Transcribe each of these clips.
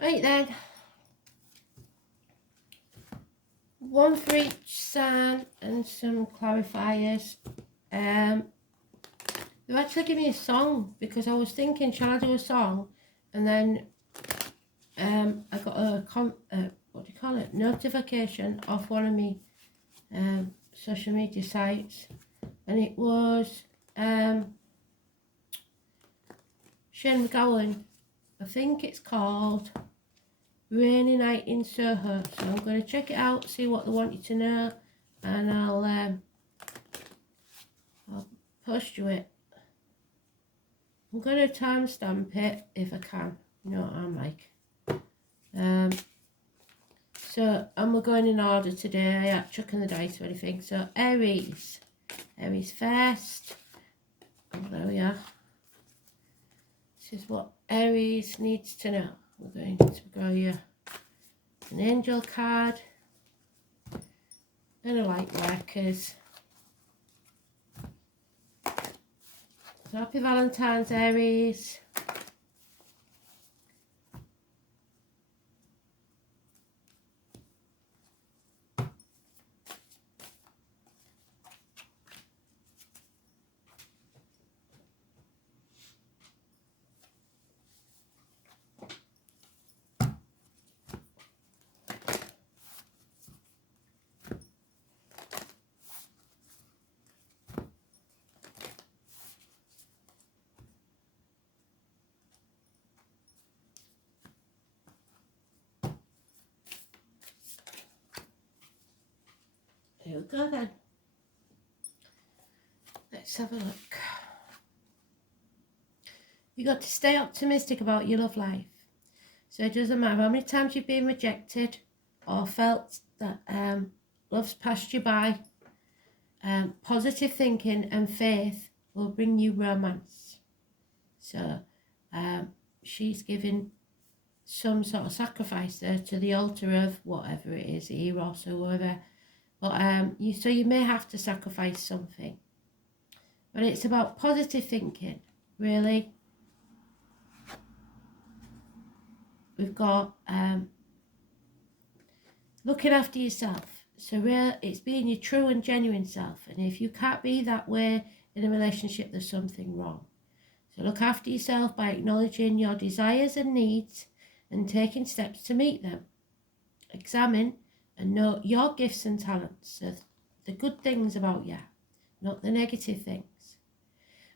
Right then. One for each sign and some clarifiers. They've actually given me a song because I was thinking, shall I do a song? And then I got a what do you call it? Notification off one of my social media sites, and it was Shane McGowan. I think it's called Rainy Night in Soho. So I'm going to check it out, see what they want you to know, and I'll post you it. I'm going to timestamp it if I can. You know what I'm like. So, and we're going in order today. I ain't chucking the dice or anything. So, Aries. Aries first. Oh, there we are. This is what Aries needs to know. We're going to grow you an angel card and a light workers. So happy Valentine's, Aries. Here we go then. Let's have a look. You got to stay optimistic about your love life. So it doesn't matter how many times you've been rejected or felt that love's passed you by. Positive thinking and faith will bring you romance. So she's giving some sort of sacrifice there to the altar of whatever it is, Eros or whatever. But you may have to sacrifice something. But it's about positive thinking, really. We've got looking after yourself. So it's being your true and genuine self. And if you can't be that way in a relationship, there's something wrong. So look after yourself by acknowledging your desires and needs and taking steps to meet them. Examine and know your gifts and talents. So the good things about you, not the negative things.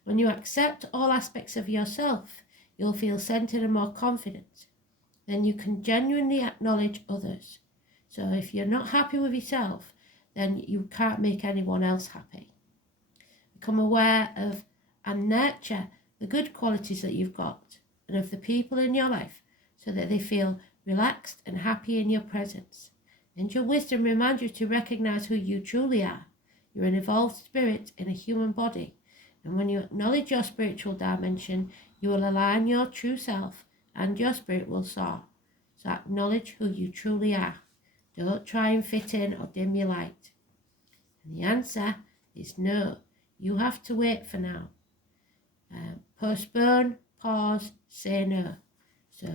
When you accept all aspects of yourself, you'll feel centered and more confident. Then you can genuinely acknowledge others. So if you're not happy with yourself, then you can't make anyone else happy. Become aware of and nurture the good qualities that you've got and of the people in your life so that they feel relaxed and happy in your presence. And your wisdom reminds you to recognize who you truly are. You're an evolved spirit in a human body. And when you acknowledge your spiritual dimension, you will align your true self and your spirit will soar. So acknowledge who you truly are. Don't try and fit in or dim your light. And the answer is no. You have to wait for now. Postpone, pause, say no. So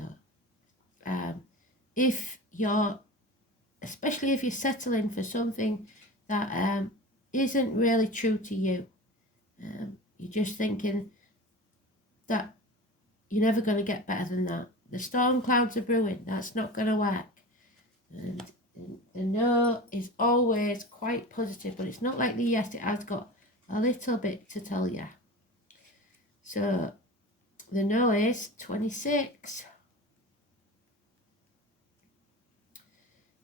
especially if you're settling for something that isn't really true to you, you're just thinking that you're never going to get better than that. The storm clouds are brewing. That's not going to work. And the no is always quite positive, but it's not like the yes. It has got a little bit to tell you. So the no is 26.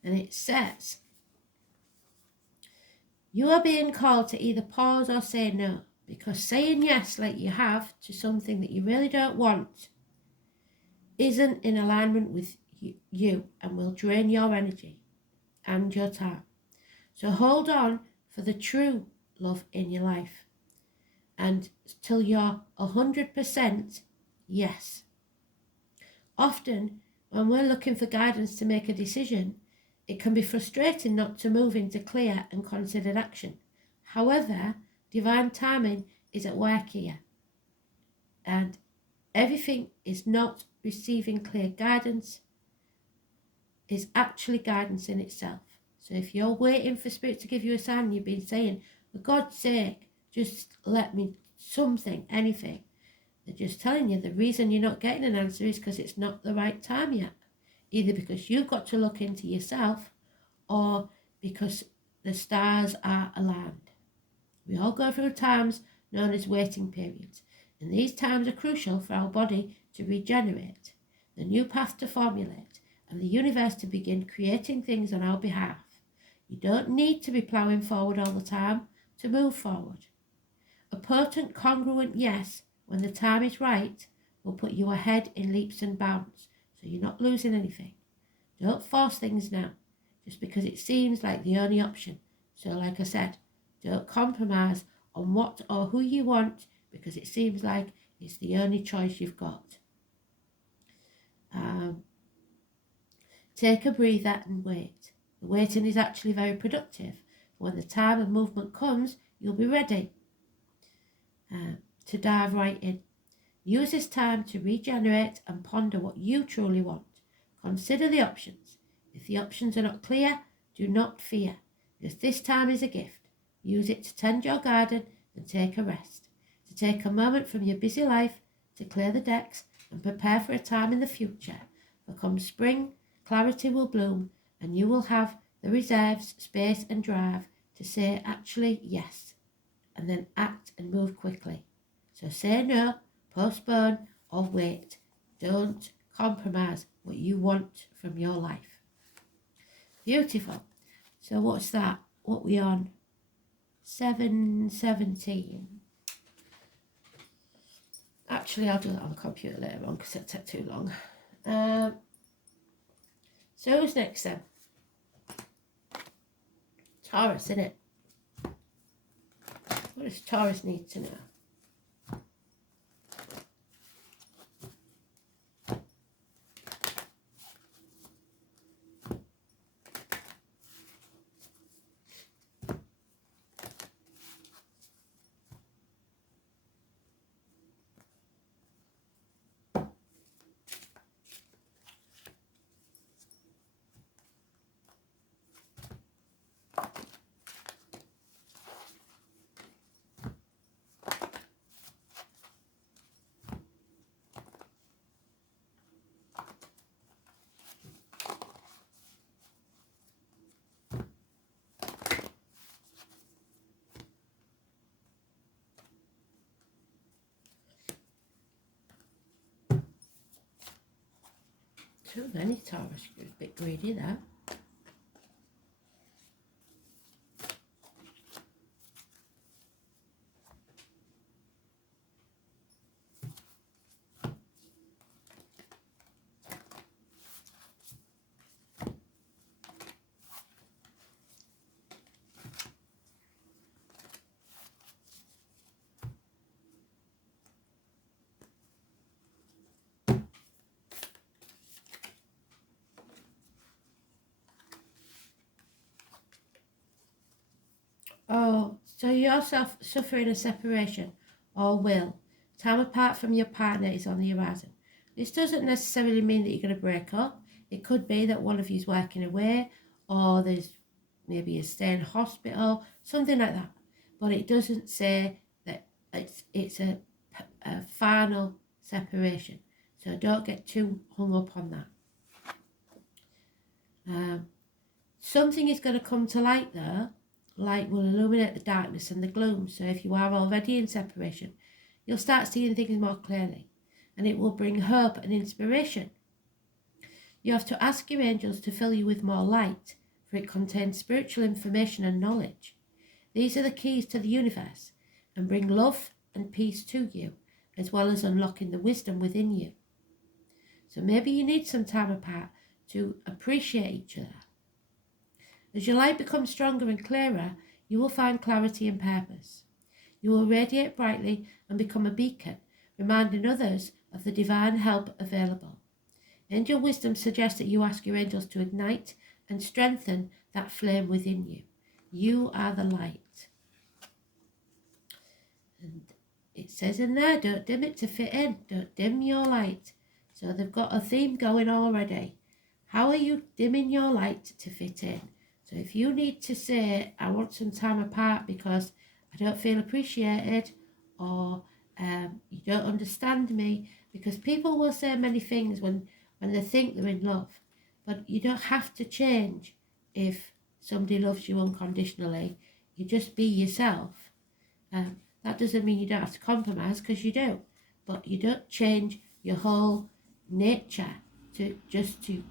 And it says, you are being called to either pause or say no, because saying yes like you have to something that you really don't want isn't in alignment with you and will drain your energy and your time. So hold on for the true love in your life and till you're 100% yes. Often when we're looking for guidance to make a decision, it can be frustrating not to move into clear and considered action. However, divine timing is at work here, and everything is not receiving clear guidance. is actually guidance in itself. So if you're waiting for Spirit to give you a sign, you've been saying, for God's sake, just let me something, anything. They're just telling you the reason you're not getting an answer is because it's not the right time yet. Either because you've got to look into yourself or because the stars are aligned. We all go through times known as waiting periods, and these times are crucial for our body to regenerate, the new path to formulate, and the universe to begin creating things on our behalf. You don't need to be ploughing forward all the time to move forward. A potent, congruent yes, when the time is right, will put you ahead in leaps and bounds, so you're not losing anything. Don't force things now, just because it seems like the only option. So like I said, don't compromise on what or who you want because it seems like it's the only choice you've got. Take a breather and wait. The waiting is actually very productive. When the time of movement comes, you'll be ready to dive right in. Use this time to regenerate and ponder what you truly want. Consider the options. If the options are not clear, do not fear, because this time is a gift. Use it to tend your garden and take a rest, to take a moment from your busy life to clear the decks and prepare for a time in the future. For come spring, clarity will bloom and you will have the reserves, space and drive to say actually yes, and then act and move quickly. So say no, postpone or wait. Don't compromise what you want from your life. Beautiful. So what's that? What we on? 7:17. Actually, I'll do that on the computer later on because it'll take too long. So who's next then? Taurus, innit? What does Taurus need to know? Too many Taurus, a bit greedy there. Oh, so you're suffering a separation or will. Time apart from your partner is on the horizon. This doesn't necessarily mean that you're going to break up. It could be that one of you is working away or there's maybe a stay in hospital, something like that. But it doesn't say that it's a final separation. So don't get too hung up on that. Something is going to come to light though. Light will illuminate the darkness and the gloom. So if you are already in separation, you'll start seeing things more clearly. And it will bring hope and inspiration. You have to ask your angels to fill you with more light, for it contains spiritual information and knowledge. These are the keys to the universe and bring love and peace to you, as well as unlocking the wisdom within you. So maybe you need some time apart to appreciate each other. As your light becomes stronger and clearer, you will find clarity and purpose. You will radiate brightly and become a beacon, reminding others of the divine help available. Angel wisdom suggests that you ask your angels to ignite and strengthen that flame within you. You are the light. And it says in there, don't dim it to fit in. Don't dim your light. So they've got a theme going already. How are you dimming your light to fit in? So if you need to say, I want some time apart because I don't feel appreciated, or you don't understand me, because people will say many things when they think they're in love, but you don't have to change if somebody loves you unconditionally. You just be yourself. That doesn't mean you don't have to compromise, because you do, but you don't change your whole nature to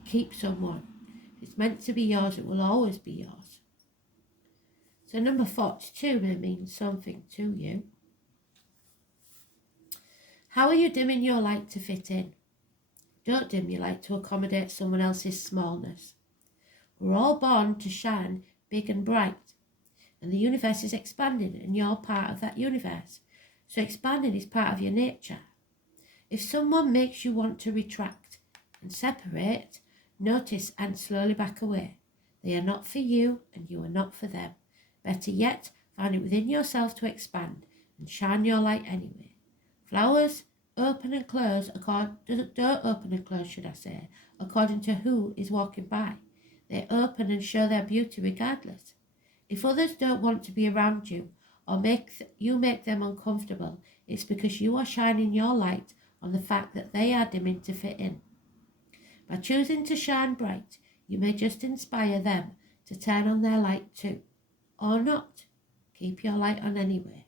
keep someone. If it's meant to be yours, it will always be yours. So number 42 may mean something to you. How are you dimming your light to fit in? Don't dim your light to accommodate someone else's smallness. We're all born to shine big and bright, and the universe is expanding, and you're part of that universe. So expanding is part of your nature. If someone makes you want to retract and separate, notice and slowly back away. They are not for you, and you are not for them. Better yet, find it within yourself to expand and shine your light anyway. Flowers open and close, don't open and close, should I say, according to who is walking by. They open and show their beauty regardless. If others don't want to be around you, or make them uncomfortable, it's because you are shining your light on the fact that they are dimming to fit in. By choosing to shine bright, you may just inspire them to turn on their light too. Or not. Keep your light on anyway.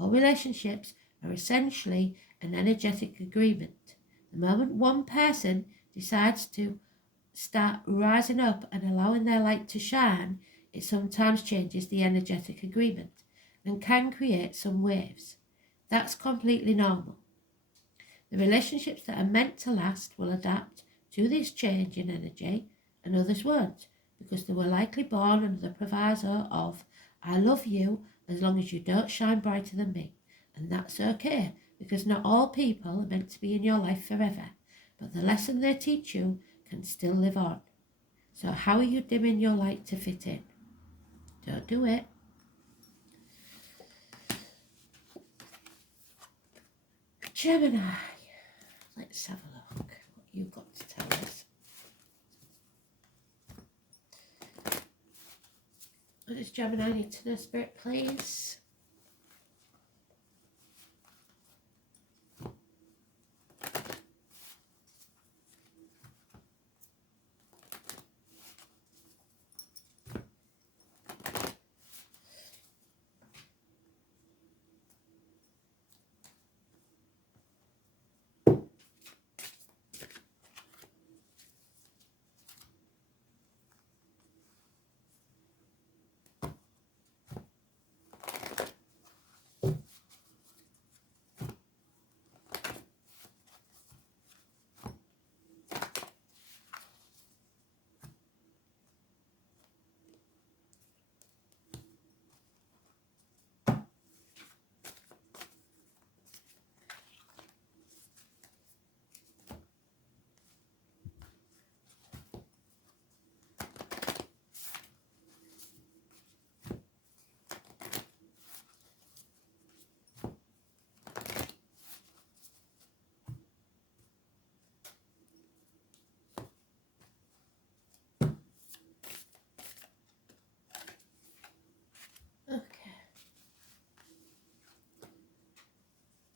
All relationships are essentially an energetic agreement. The moment one person decides to start rising up and allowing their light to shine, it sometimes changes the energetic agreement and can create some waves. That's completely normal. The relationships that are meant to last will adapt to this change in energy, and others won't, because they were likely born under the proviso of, I love you as long as you don't shine brighter than me. And that's okay, because not all people are meant to be in your life forever, but the lesson they teach you can still live on. So how are you dimming your light to fit in? Don't do it. Gemini, let's have a look what you've got to tell us. What does Gemini need to know, Spirit, please?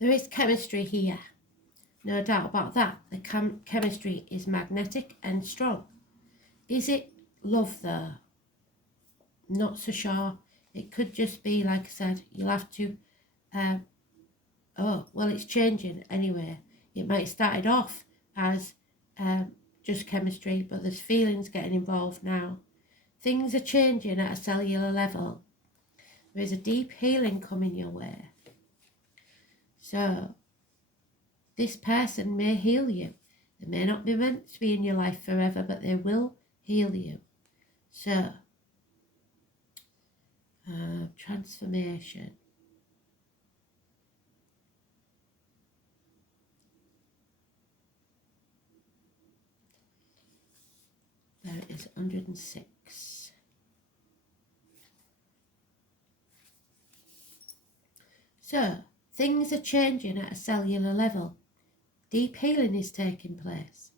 There is chemistry here, no doubt about that. The chemistry is magnetic and strong. Is it love though? Not so sure. It could just be, like I said, you'll have to, it's changing anyway. It might have started off as just chemistry, but there's feelings getting involved now. Things are changing at a cellular level. There is a deep healing coming your way. So, this person may heal you. They may not be meant to be in your life forever, but they will heal you. So, transformation. There it is, 106. So, things are changing at a cellular level. Deep healing is taking place.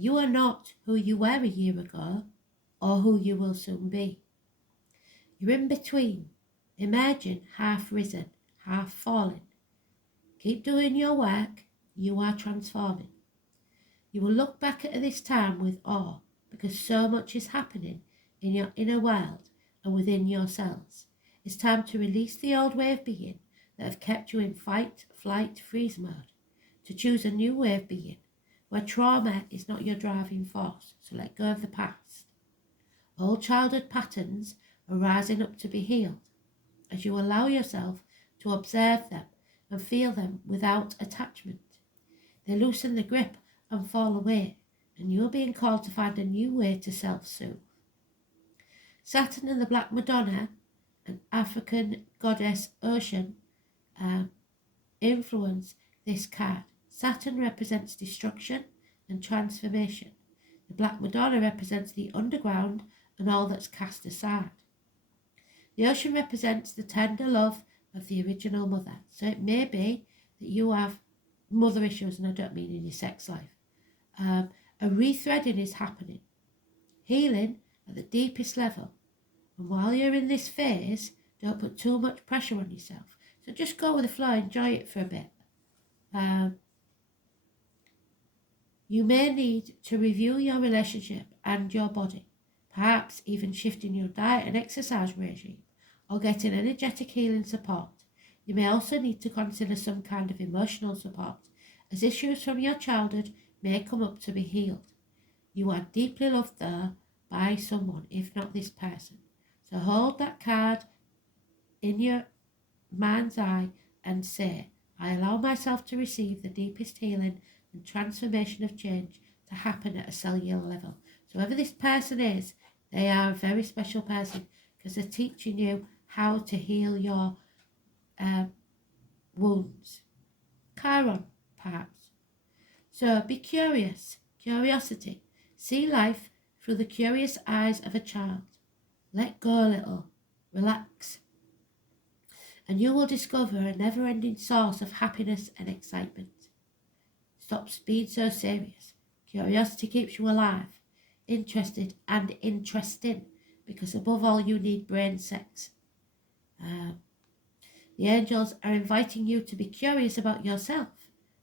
You are not who you were a year ago or who you will soon be. You're in between, emerging, half risen, half fallen. Keep doing your work, you are transforming. You will look back at this time with awe because so much is happening in your inner world and within yourselves. It's time to release the old way of being that have kept you in fight, flight, freeze mode, to choose a new way of being where trauma is not your driving force, so let go of the past. Old childhood patterns are rising up to be healed as you allow yourself to observe them and feel them without attachment. They loosen the grip and fall away, and you are being called to find a new way to self-soothe. Saturn and the Black Madonna, an African goddess ocean, influence this card. Saturn represents destruction and transformation. The Black Madonna represents the underground and all that's cast aside. The ocean represents the tender love of the original mother. So it may be that you have mother issues, and I don't mean in your sex life. A rethreading is happening. Healing at the deepest level. And while you're in this phase, don't put too much pressure on yourself. So just go with the flow, enjoy it for a bit. You may need to review your relationship and your body, perhaps even shifting your diet and exercise regime, or getting energetic healing support. You may also need to consider some kind of emotional support, as issues from your childhood may come up to be healed. You are deeply loved though by someone, if not this person. So hold that card in your mind's eye and say, I allow myself to receive the deepest healing and transformation of change to happen at a cellular level. So whoever this person is, they are a very special person because they're teaching you how to heal your wounds. Chiron, perhaps. So be curious. Curiosity. See life through the curious eyes of a child. Let go a little. Relax. And you will discover a never-ending source of happiness and excitement. Stop being so serious. Curiosity keeps you alive, interested and interesting, because above all you need brain sex. The angels are inviting you to be curious about yourself.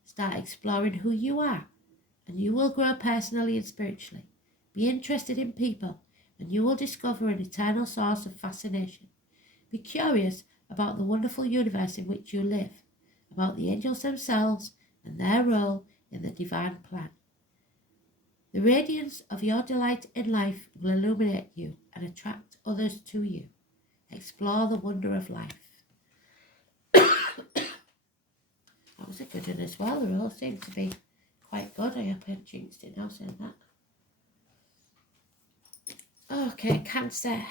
Start exploring who you are, and you will grow personally and spiritually. Be interested in people, and you will discover an eternal source of fascination. Be curious about the wonderful universe in which you live, about the angels themselves and their role in the divine plan. The radiance of your delight in life will illuminate you and attract others to you. Explore the wonder of life. That was a good one as well. They all seem to be quite good. I hope I haven't jinxed it now saying that. Okay, Cancer.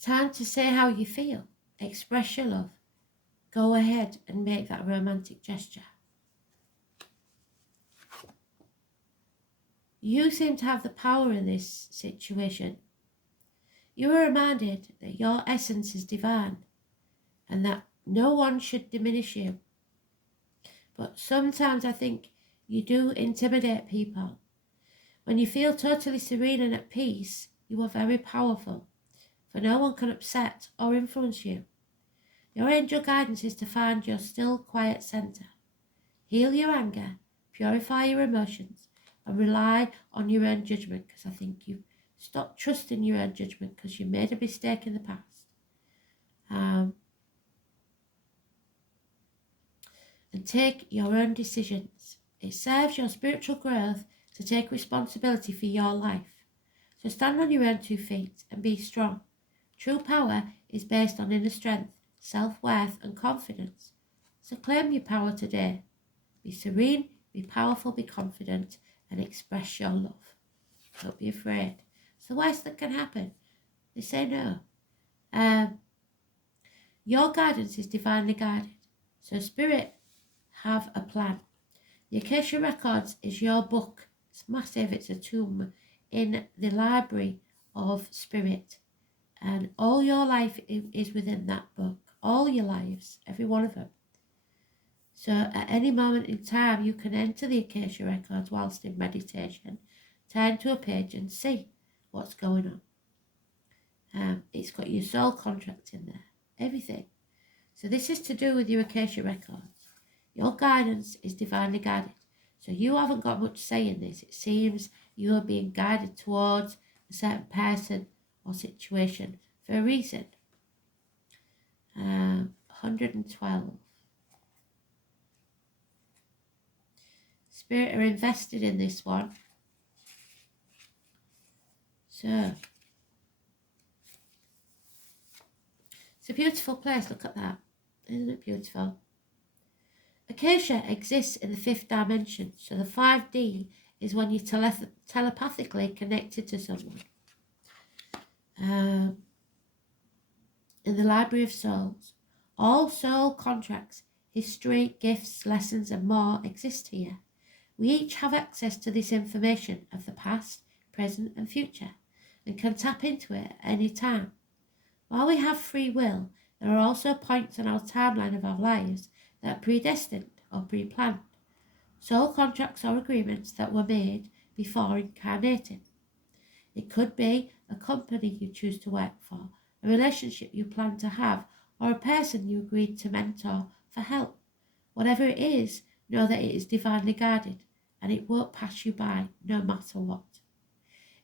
Time to say how you feel. Express your love. Go ahead and make that romantic gesture. You seem to have the power in this situation. You are reminded that your essence is divine and that no one should diminish you. But sometimes I think you do intimidate people. When you feel totally serene and at peace, you are very powerful, for no one can upset or influence you. Your angel guidance is to find your still, quiet center. Heal your anger, purify your emotions, and rely on your own judgment, because I think you've stopped trusting your own judgment because you made a mistake in the past. And take your own decisions. It serves your spiritual growth to take responsibility for your life. So stand on your own 2 feet and be strong. True power is based on inner strength, self-worth and confidence. So claim your power today. Be serene, be powerful, be confident, and express your love. Don't be afraid. It's the worst that can happen. They say no. Your guidance is divinely guided. So Spirit have a plan. The Akasha Records is your book. It's massive. It's a tomb in the library of Spirit. And all your life is within that book. All your lives, every one of them. So at any moment in time, you can enter the Akasha Records whilst in meditation, turn to a page and see what's going on. It's got your soul contract in there, everything. So this is to do with your Akasha Records. Your guidance is divinely guided. So you haven't got much say in this. It seems you are being guided towards a certain person or situation for a reason. 112. Spirit are invested in this one. So it's a beautiful place. Look at that. Isn't it beautiful? Akasha exists in the 5th dimension. So the 5D is when you're telepathically connected to someone. In the Library of Souls, all soul contracts, history, gifts, lessons and more exist here. We each have access to this information of the past, present and future, and can tap into it at any time. While we have free will, there are also points on our timeline of our lives that are predestined or pre-planned. Soul contracts or agreements that were made before incarnating. It could be a company you choose to work for, a relationship you plan to have, or a person you agreed to mentor for help. Whatever it is, know that it is divinely guided and it won't pass you by no matter what.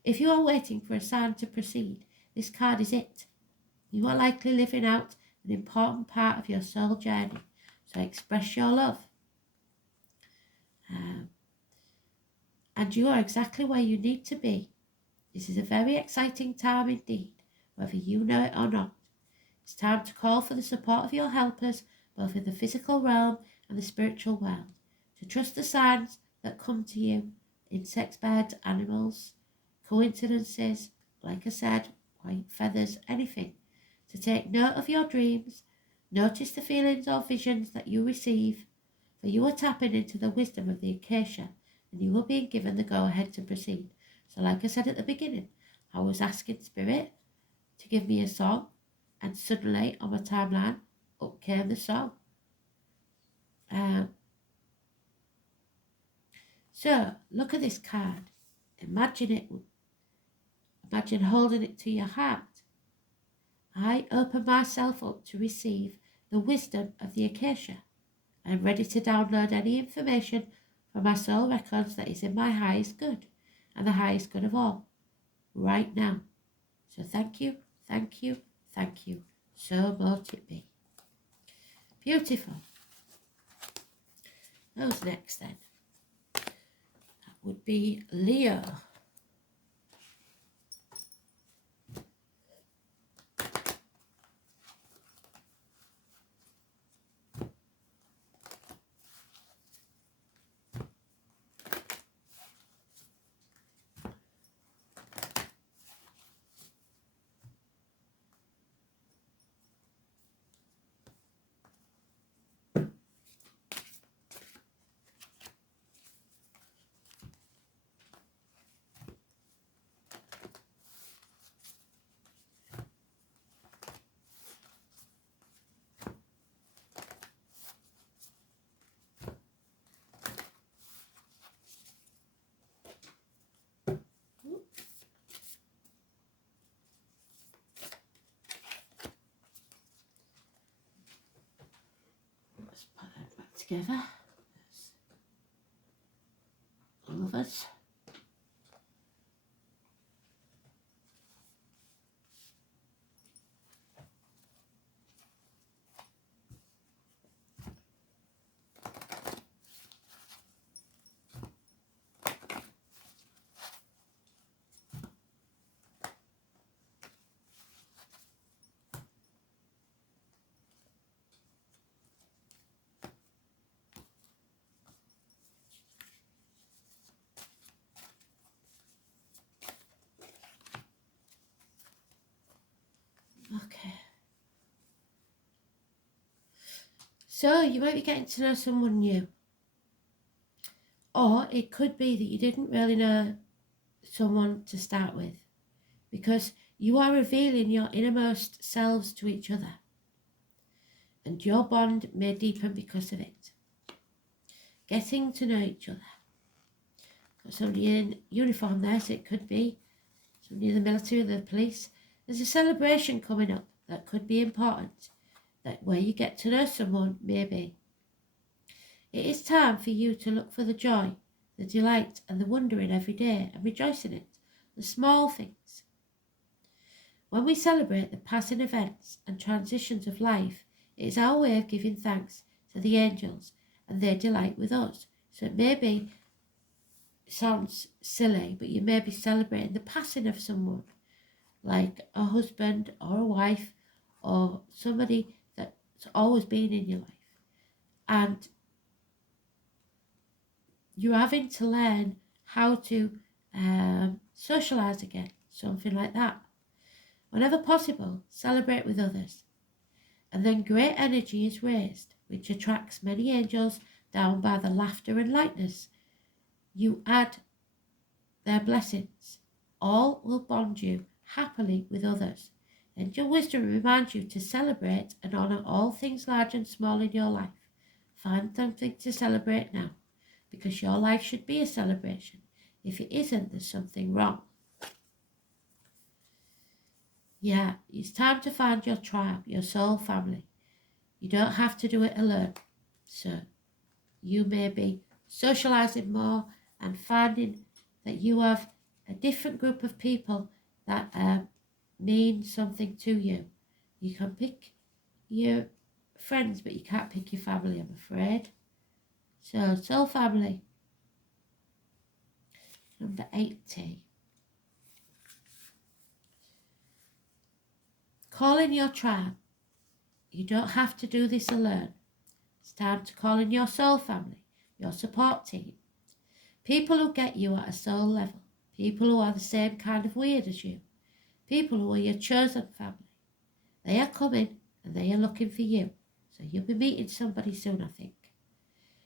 If you are waiting for a sign to proceed, this card is it. You are likely living out an important part of your soul journey, so express your love. And you are exactly where you need to be. This is a very exciting time indeed, whether you know it or not. It's time to call for the support of your helpers, both in the physical realm and the spiritual world, to trust the signs that come to you, insects, birds, animals, coincidences, like I said, white feathers, anything, to take note of your dreams, notice the feelings or visions that you receive, for you are tapping into the wisdom of the Akasha, and you are being given the go-ahead to proceed. So like I said at the beginning, I was asking Spirit to give me a song, and suddenly on my timeline, up came the song. So look at this card. Imagine holding it to your heart. I open myself up to receive the wisdom of the Akasha. I am ready to download any information from my soul records that is in my highest good and the highest good of all, right now. So thank you, thank you, thank you. So mote it be. Beautiful. Who's next then? That would be Leo. together. Lovers. Okay. So you might be getting to know someone new. Or it could be that you didn't really know someone to start with, because you are revealing your innermost selves to each other. And your bond may deepen because of it. Getting to know each other. Got somebody in uniform there, so it could be somebody in the military or the police. There's a celebration coming up that could be important, that where you get to know someone, maybe. It is time for you to look for the joy, the delight and the wonder in every day and rejoice in it, the small things. When we celebrate the passing events and transitions of life, it is our way of giving thanks to the angels and their delight with us. So it maybe sounds silly, but you may be celebrating the passing of someone, like a husband or a wife or somebody that's always been in your life. And you're having to learn how to socialise again, something like that. Whenever possible, celebrate with others. And then great energy is raised, which attracts many angels down by the laughter and lightness. You add their blessings. All will bond you happily with others. Angel wisdom reminds you to celebrate and honour all things large and small in your life. Find something to celebrate now, because your life should be a celebration. If it isn't, there's something wrong. Yeah, it's time to find your tribe, your soul family. You don't have to do it alone. So you may be socialising more and finding that you have a different group of people that mean something to you. You can pick your friends, but you can't pick your family, I'm afraid. So, soul family. Number 80. Call in your tribe. You don't have to do this alone. It's time to call in your soul family, your support team. People who get you at a soul level. People who are the same kind of weird as you. People who are your chosen family. They are coming and they are looking for you. So you'll be meeting somebody soon, I think.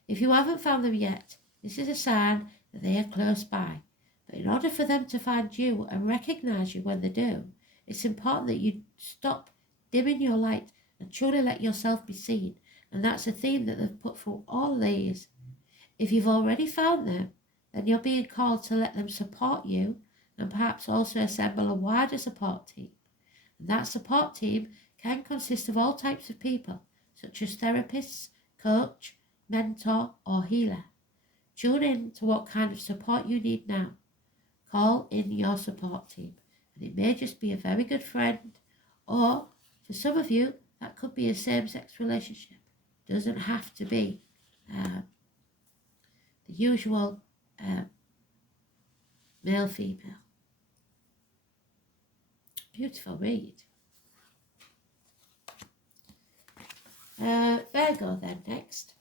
If you haven't found them yet, this is a sign that they are close by. But in order for them to find you and recognise you when they do, it's important that you stop dimming your light and truly let yourself be seen. And that's a theme that they've put through all these. If you've already found them, then you're being called to let them support you and perhaps also assemble a wider support team. And that support team can consist of all types of people, such as therapists, coach, mentor or healer. Tune in to what kind of support you need now. Call in your support team. And it may just be a very good friend, or for some of you, that could be a same-sex relationship. It doesn't have to be the usual male-female. Beautiful read. Virgo then next.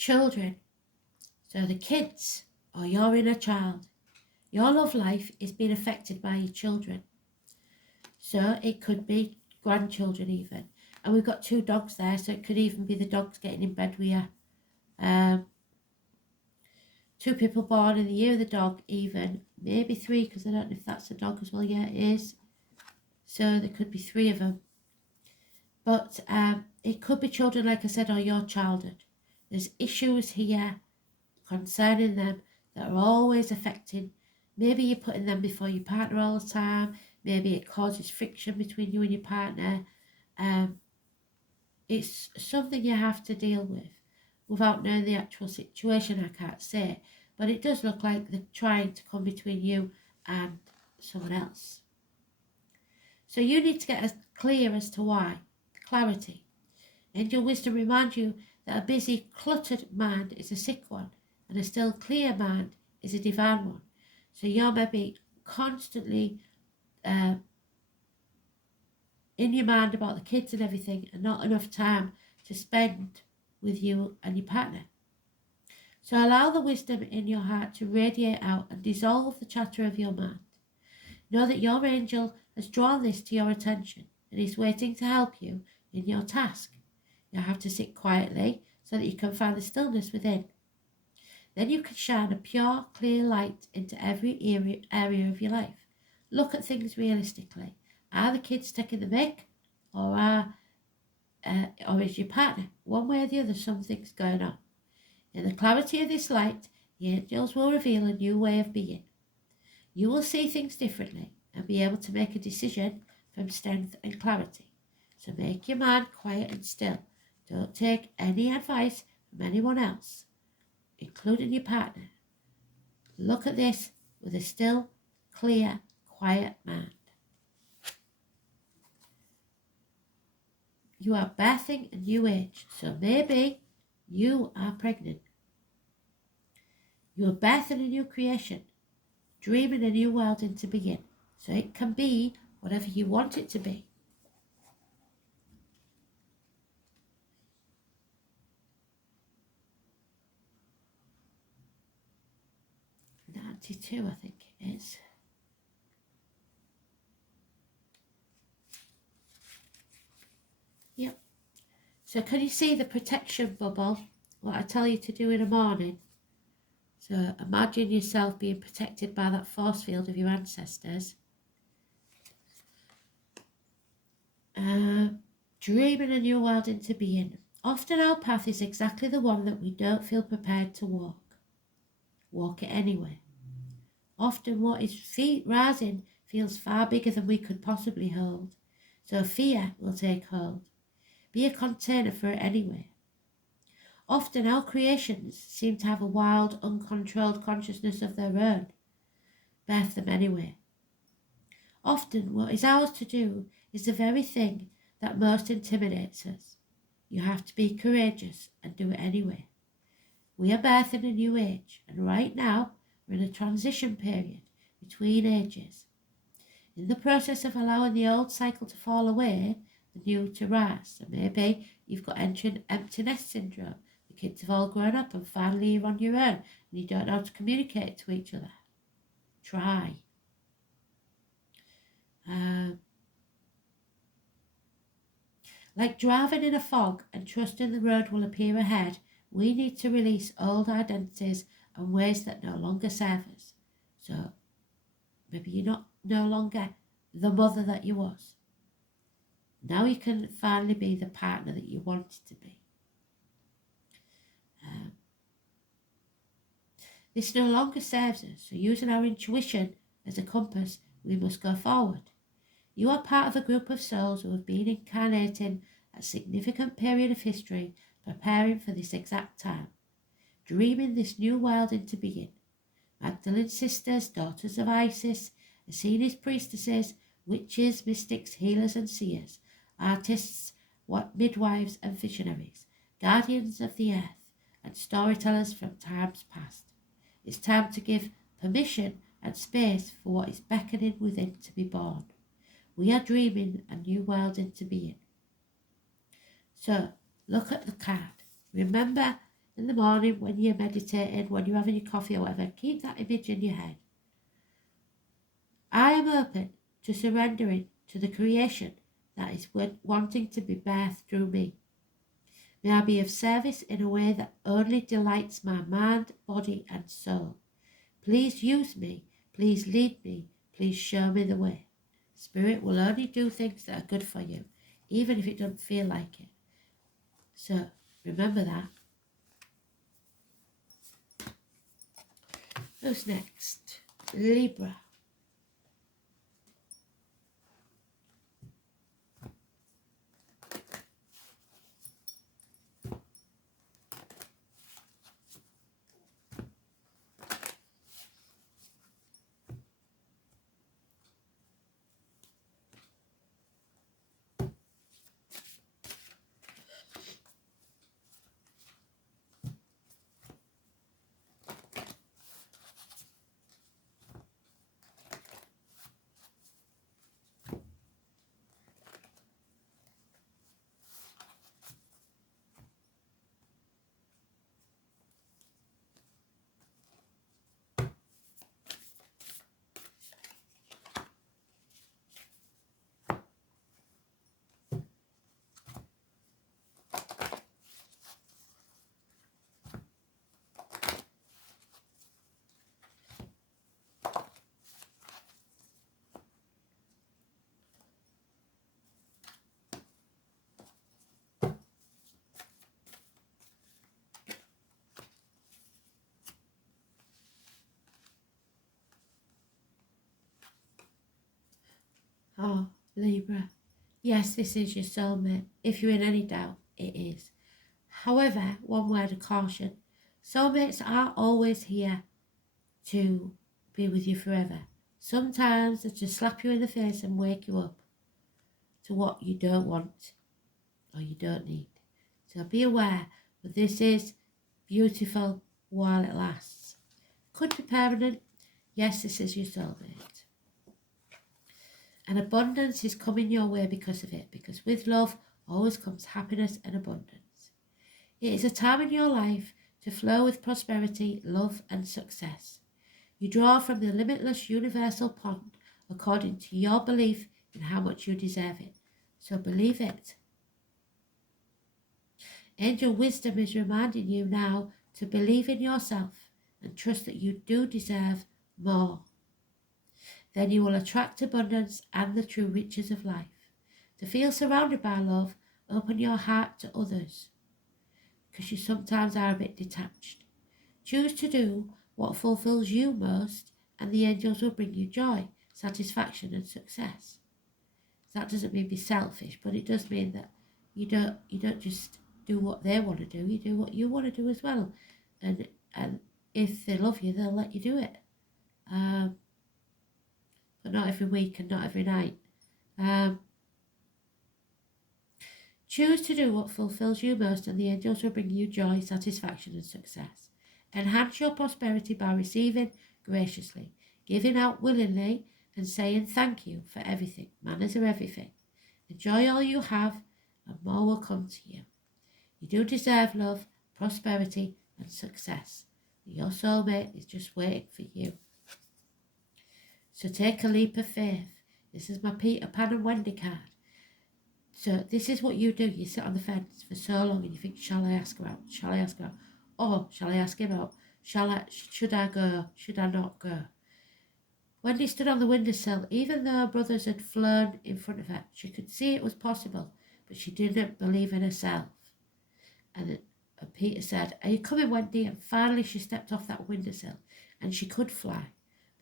children. So the kids or your inner child. Your love life is being affected by your children. So it could be grandchildren even. And we've got 2 dogs there, so it could even be the dogs getting in bed with you. 2 people born in the year of the dog even. Maybe 3, because I don't know if that's a dog as well. Yeah, it is. So there could be 3 of them. But it could be children, like I said, or your childhood. There's issues here concerning them that are always affecting. Maybe you're putting them before your partner all the time. Maybe it causes friction between you and your partner. It's something you have to deal with. Without knowing the actual situation, I can't say. But it does look like they're trying to come between you and someone else. So you need to get as clear as to why. Clarity. Angel wisdom reminds you that a busy, cluttered mind is a sick one, and a still clear mind is a divine one. So you're maybe constantly in your mind about the kids and everything, and not enough time to spend with you and your partner. So allow the wisdom in your heart to radiate out and dissolve the chatter of your mind. Know that your angel has drawn this to your attention and is waiting to help you in your task. You have to sit quietly so that you can find the stillness within. Then you can shine a pure, clear light into every area of your life. Look at things realistically. Are the kids taking the mick, or is your partner? One way or the other, something's going on. In the clarity of this light, the angels will reveal a new way of being. You will see things differently and be able to make a decision from strength and clarity. So make your mind quiet and still. Don't take any advice from anyone else, including your partner. Look at this with a still, clear, quiet mind. You are birthing a new age, so maybe you are pregnant. You are birthing a new creation, dreaming a new world into being. So it can be whatever you want it to be. 92, I think it is. Yep. So can you see the protection bubble? What I tell you to do in the morning. So imagine yourself being protected by that force field of your ancestors. Dreaming a new world into being. Often our path is exactly the one that we don't feel prepared to walk. Walk it anyway. Often what is rising feels far bigger than we could possibly hold. So fear will take hold. Be a container for it anyway. Often our creations seem to have a wild, uncontrolled consciousness of their own. Birth them anyway. Often what is ours to do is the very thing that most intimidates us. You have to be courageous and do it anyway. We are birthing a new age, and right now we're in a transition period between ages. In the process of allowing the old cycle to fall away, the new to rise. So maybe you've got empty nest syndrome. The kids have all grown up and finally you're on your own and you don't know how to communicate to each other. Try. Like driving in a fog and trusting the road will appear ahead, we need to release old identities and ways that no longer serve us. So maybe you're no longer the mother that you was. Now you can finally be the partner that you wanted to be. This no longer serves us, so using our intuition as a compass, we must go forward. You are part of a group of souls who have been incarnating at a significant period of history, preparing for this exact time, dreaming this new world into being. Magdalene's sisters, daughters of Isis, Athena's priestesses, witches, mystics, healers and seers, artists, midwives and visionaries, guardians of the earth, and storytellers from times past. It's time to give permission and space for what is beckoning within to be born. We are dreaming a new world into being. So, look at the card. Remember in the morning when you're meditating, when you're having your coffee or whatever, keep that image in your head. I am open to surrendering to the creation that is wanting to be birthed through me. May I be of service in a way that only delights my mind, body and soul. Please use me. Please lead me. Please show me the way. Spirit will only do things that are good for you, even if it doesn't feel like it. So remember that. Who's next? Libra. Oh, Libra. Yes, this is your soulmate. If you're in any doubt, it is. However, one word of caution. Soulmates aren't always here to be with you forever. Sometimes they just slap you in the face and wake you up to what you don't want or you don't need. So be aware that this is beautiful while it lasts. Could be permanent. Yes, this is your soulmate. And abundance is coming your way because of it, because with love always comes happiness and abundance. It is a time in your life to flow with prosperity, love and success. You draw from the limitless universal pond according to your belief in how much you deserve it. So believe it. Angel wisdom is reminding you now to believe in yourself and trust that you do deserve more. Then you will attract abundance and the true riches of life. To feel surrounded by love, open your heart to others, because you sometimes are a bit detached. Choose to do what fulfills you most, and the angels will bring you joy, satisfaction and success. That doesn't mean be selfish, but it does mean that you don't just do what they want to do, you do what you want to do as well. And if they love you, they'll let you do it. But not every week and not every night. Choose to do what fulfills you most, and the angels will bring you joy, satisfaction and success. Enhance your prosperity by receiving graciously, giving out willingly and saying thank you for everything. Manners are everything. Enjoy all you have and more will come to you. You do deserve love, prosperity and success. Your soulmate is just waiting for you. So take a leap of faith. This is my Peter Pan and Wendy card. So this is what you do. You sit on the fence for so long and you think, shall I ask her out? Shall I ask her out? Or shall I ask him out? Should I go? Should I not go? Wendy stood on the windowsill. Even though her brothers had flown in front of her, she could see it was possible, but she didn't believe in herself. And Peter said, are you coming, Wendy? And finally she stepped off that windowsill and she could fly.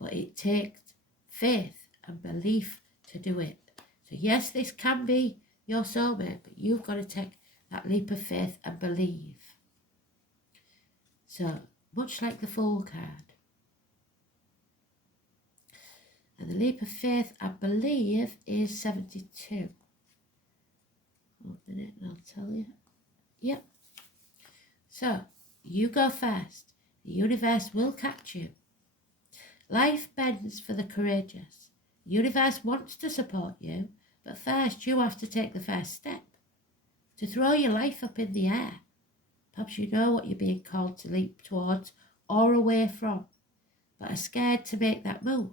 But it takes faith and belief to do it. So yes, this can be your soulmate, but you've got to take that leap of faith and believe. So, much like the Fool card. And the leap of faith, I believe, is 72. 1 minute and I'll tell you. Yep. So, you go first. The universe will catch you. Life bends for the courageous. The universe wants to support you, but first you have to take the first step. To throw your life up in the air. helps you know what you're being called to leap towards or away from, but are scared to make that move.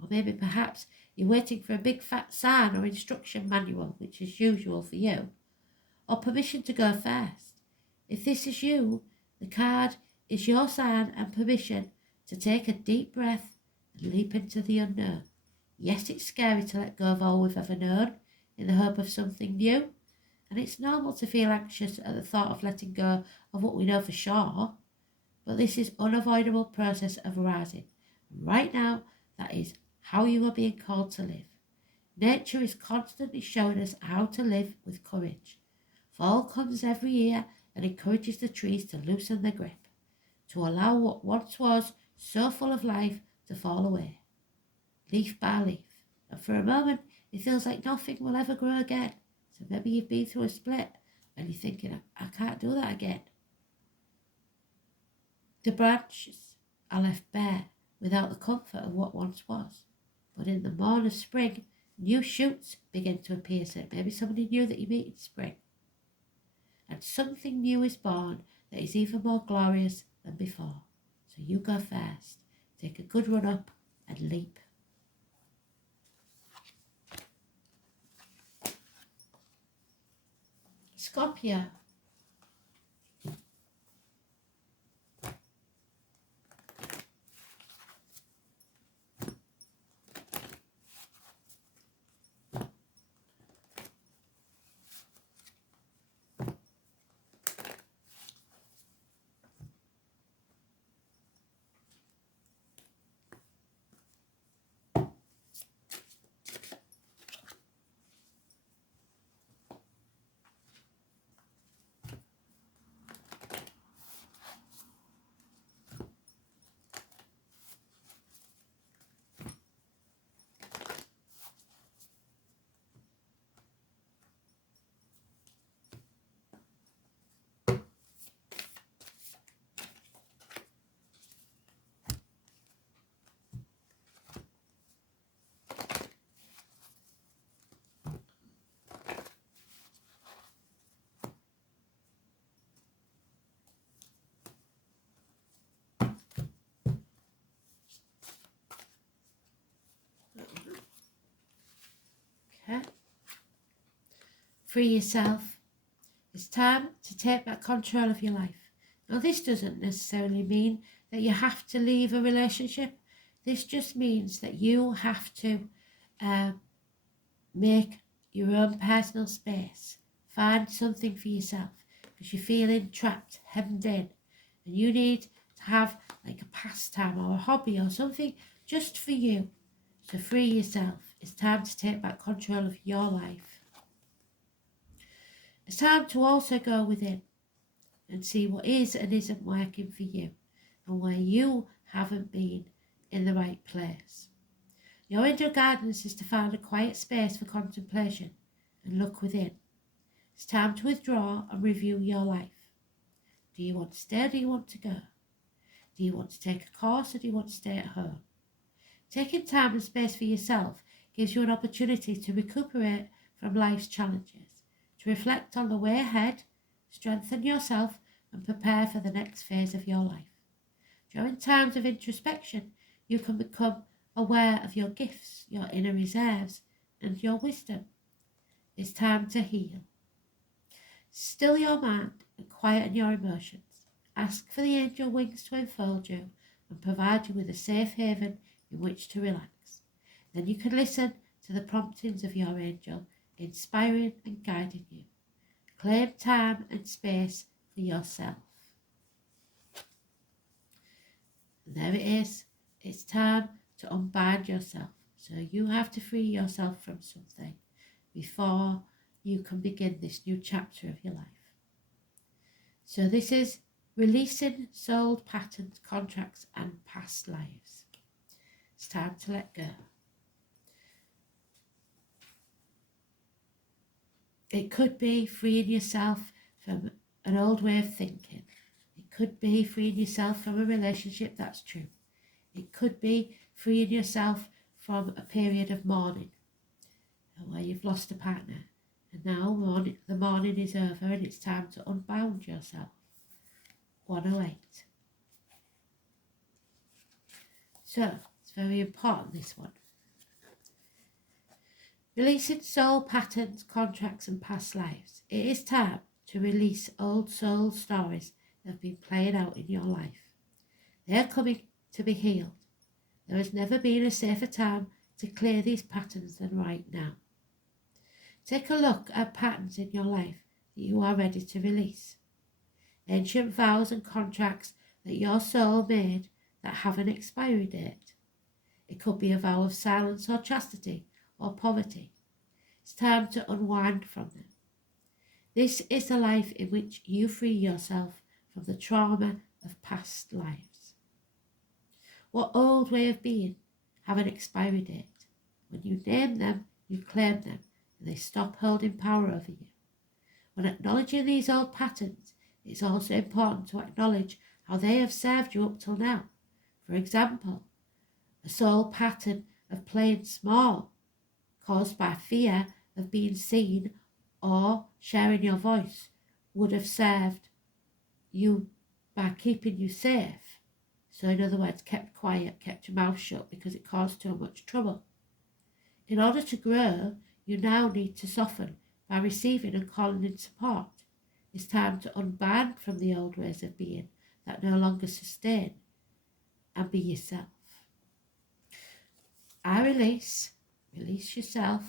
Or maybe perhaps you're waiting for a big fat sign or instruction manual, which is usual for you, or permission to go first. If this is you, the card is your sign and permission to take a deep breath and leap into the unknown. Yes, it's scary to let go of all we've ever known in the hope of something new, and it's normal to feel anxious at the thought of letting go of what we know for sure, but this is an unavoidable process of arising. Right now, that is how you are being called to live. Nature is constantly showing us how to live with courage. Fall comes every year and encourages the trees to loosen their grip, to allow what once was so full of life to fall away, leaf by leaf. And for a moment, it feels like nothing will ever grow again. So maybe you've been through a split and you're thinking, I can't do that again. The branches are left bare without the comfort of what once was. But in the morn of spring, new shoots begin to appear. So maybe somebody new that you meet in spring. And something new is born that is even more glorious than before. So you go first. Take a good run up and leap. Scorpio. Okay. Free yourself. It's time to take back control of your life. Now, this doesn't necessarily mean that you have to leave a relationship. This just means that you have to make your own personal space. Find something for yourself because you're feeling trapped, hemmed in, and you need to have like a pastime or a hobby or something just for you. So free yourself. It's time to take back control of your life. It's time to also go within and see what is and isn't working for you and where you haven't been in the right place. Your angel guidance is to find a quiet space for contemplation and look within. It's time to withdraw and review your life. Do you want to stay or do you want to go? Do you want to take a course or do you want to stay at home? Taking time and space for yourself gives you an opportunity to recuperate from life's challenges, to reflect on the way ahead, strengthen yourself and prepare for the next phase of your life. During times of introspection, you can become aware of your gifts, your inner reserves and your wisdom. It's time to heal. Still your mind and quieten your emotions. Ask for the angel wings to enfold you and provide you with a safe haven in which to relax. Then you can listen to the promptings of your angel, inspiring and guiding you. Claim time and space for yourself. And there it is. It's time to unbind yourself. So you have to free yourself from something before you can begin this new chapter of your life. So this is releasing soul patterns, contracts and past lives. It's time to let go. It could be freeing yourself from an old way of thinking. It could be freeing yourself from a relationship that's true. It could be freeing yourself from a period of mourning where you've lost a partner. And now the mourning is over and it's time to unbound yourself. 108. So, it's very important, this one. Releasing soul patterns, contracts and past lives. It is time to release old soul stories that have been playing out in your life. They are coming to be healed. There has never been a safer time to clear these patterns than right now. Take a look at patterns in your life that you are ready to release. Ancient vows and contracts that your soul made that have an expiry date. It could be a vow of silence or chastity or poverty. It's time to unwind from them. This is the life in which you free yourself from the trauma of past lives. What old way of being have an expiry date? When you name them, you claim them, and they stop holding power over you. When acknowledging these old patterns, it's also important to acknowledge how they have served you up till now. For example, a soul pattern of playing small, caused by fear of being seen or sharing your voice, would have served you by keeping you safe. So in other words, kept quiet, kept your mouth shut because it caused too much trouble. In order to grow, you now need to soften by receiving and calling in support. It's time to unbind from the old ways of being that no longer sustain and be yourself. I release yourself,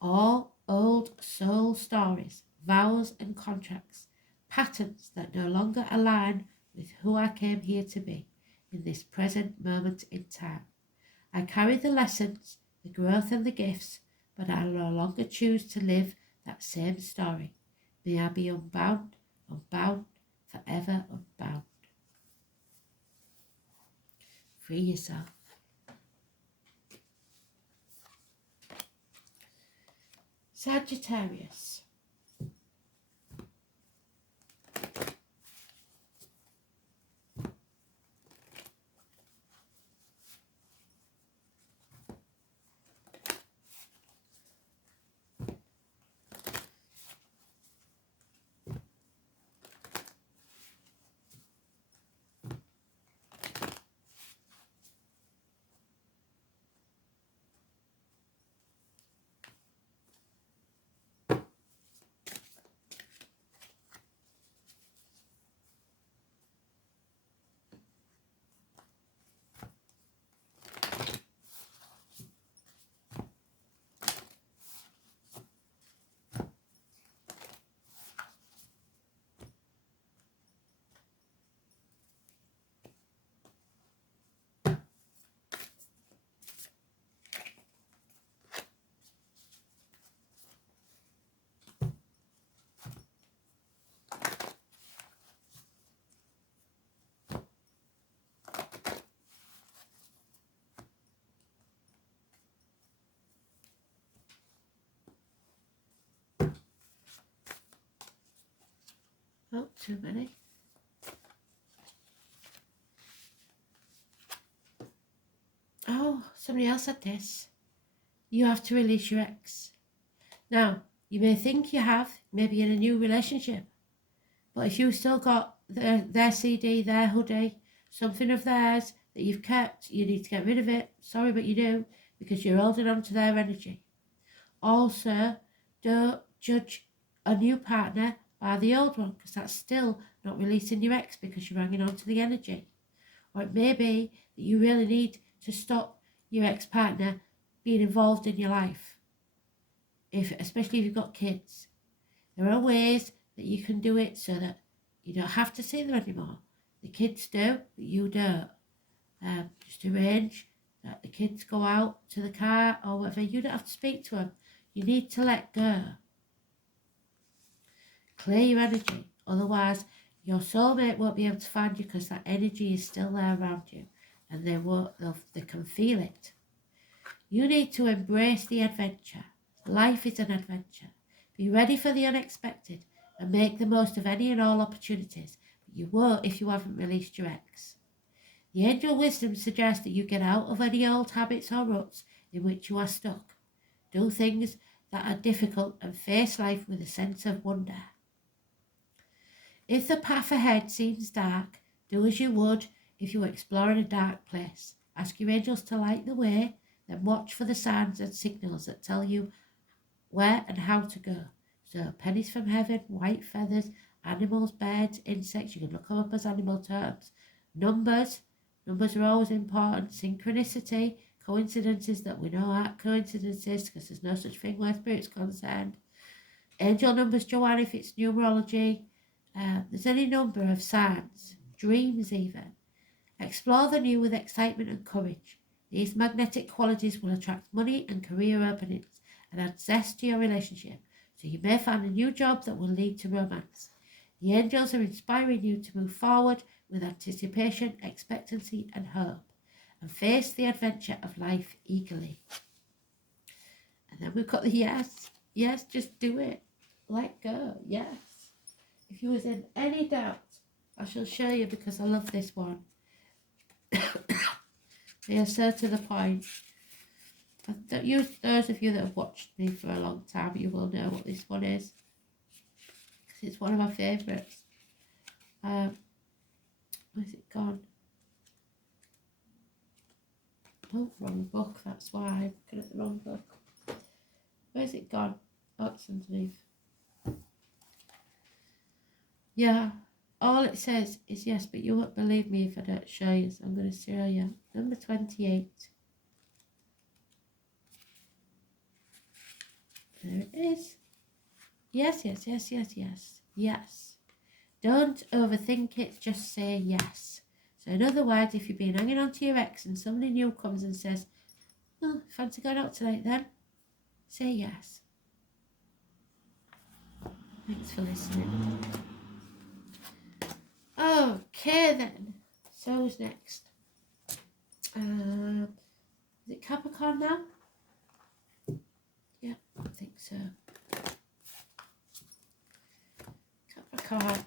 all old soul stories, vows and contracts, patterns that no longer align with who I came here to be in this present moment in time. I carry the lessons, the growth and the gifts, but I no longer choose to live that same story. May I be unbound, unbound, forever unbound. Free yourself. Sagittarius. Oh, too many. Oh, somebody else said this. You have to release your ex. Now, you may think you have, maybe in a new relationship, but if you've still got their CD, their hoodie, something of theirs that you've kept, you need to get rid of it. Sorry, but you do, because you're holding on to their energy. Also, don't judge a new partner by the old one, because that's still not releasing your ex because you're hanging on to the energy. Or it may be that you really need to stop your ex-partner being involved in your life, especially if you've got kids. There are ways that you can do it so that you don't have to see them anymore. The kids do, but you don't. Just arrange that the kids go out to the car or whatever. You don't have to speak to them. You need to let go. Clear your energy, otherwise your soulmate won't be able to find you because that energy is still there around you, and they can feel it. You need to embrace the adventure. Life is an adventure. Be ready for the unexpected and make the most of any and all opportunities, but you won't if you haven't released your ex. The angel wisdom suggests that you get out of any old habits or ruts in which you are stuck. Do things that are difficult and face life with a sense of wonder. If the path ahead seems dark, do as you would if you were exploring a dark place. Ask your angels to light the way, then watch for the signs and signals that tell you where and how to go. So pennies from heaven, white feathers, animals, birds, insects, you can look them up as animal terms. Numbers are always important. Synchronicity, coincidences that we know aren't coincidences because there's no such thing where spirit's concerned. Angel numbers, Joanne, if it's numerology. There's any number of signs, dreams even. Explore the new with excitement and courage. These magnetic qualities will attract money and career openings and add zest to your relationship, so you may find a new job that will lead to romance. The angels are inspiring you to move forward with anticipation, expectancy and hope, and face the adventure of life eagerly. And then we've got the yes. Yes, just do it. Let go. Yes. If you was in any doubt, I shall show you because I love this one. They are so to the point. Those of you that have watched me for a long time, you will know what this one is. Because it's one of my favourites. Where's it gone? Oh, wrong book, that's why I'm looking at the wrong book. Where's it gone? Oh, it's underneath. Yeah, all it says is yes, but you won't believe me if I don't show you, so I'm going to show you. Number 28. There it is. Yes, yes, yes, yes, yes, yes. Don't overthink it, just say yes. So in other words, if you've been hanging on to your ex and somebody new comes and says, oh, fancy going out tonight then? Say yes. Thanks for listening. Okay then. So who's next? Is it Capricorn now? Yeah, I think so. Capricorn.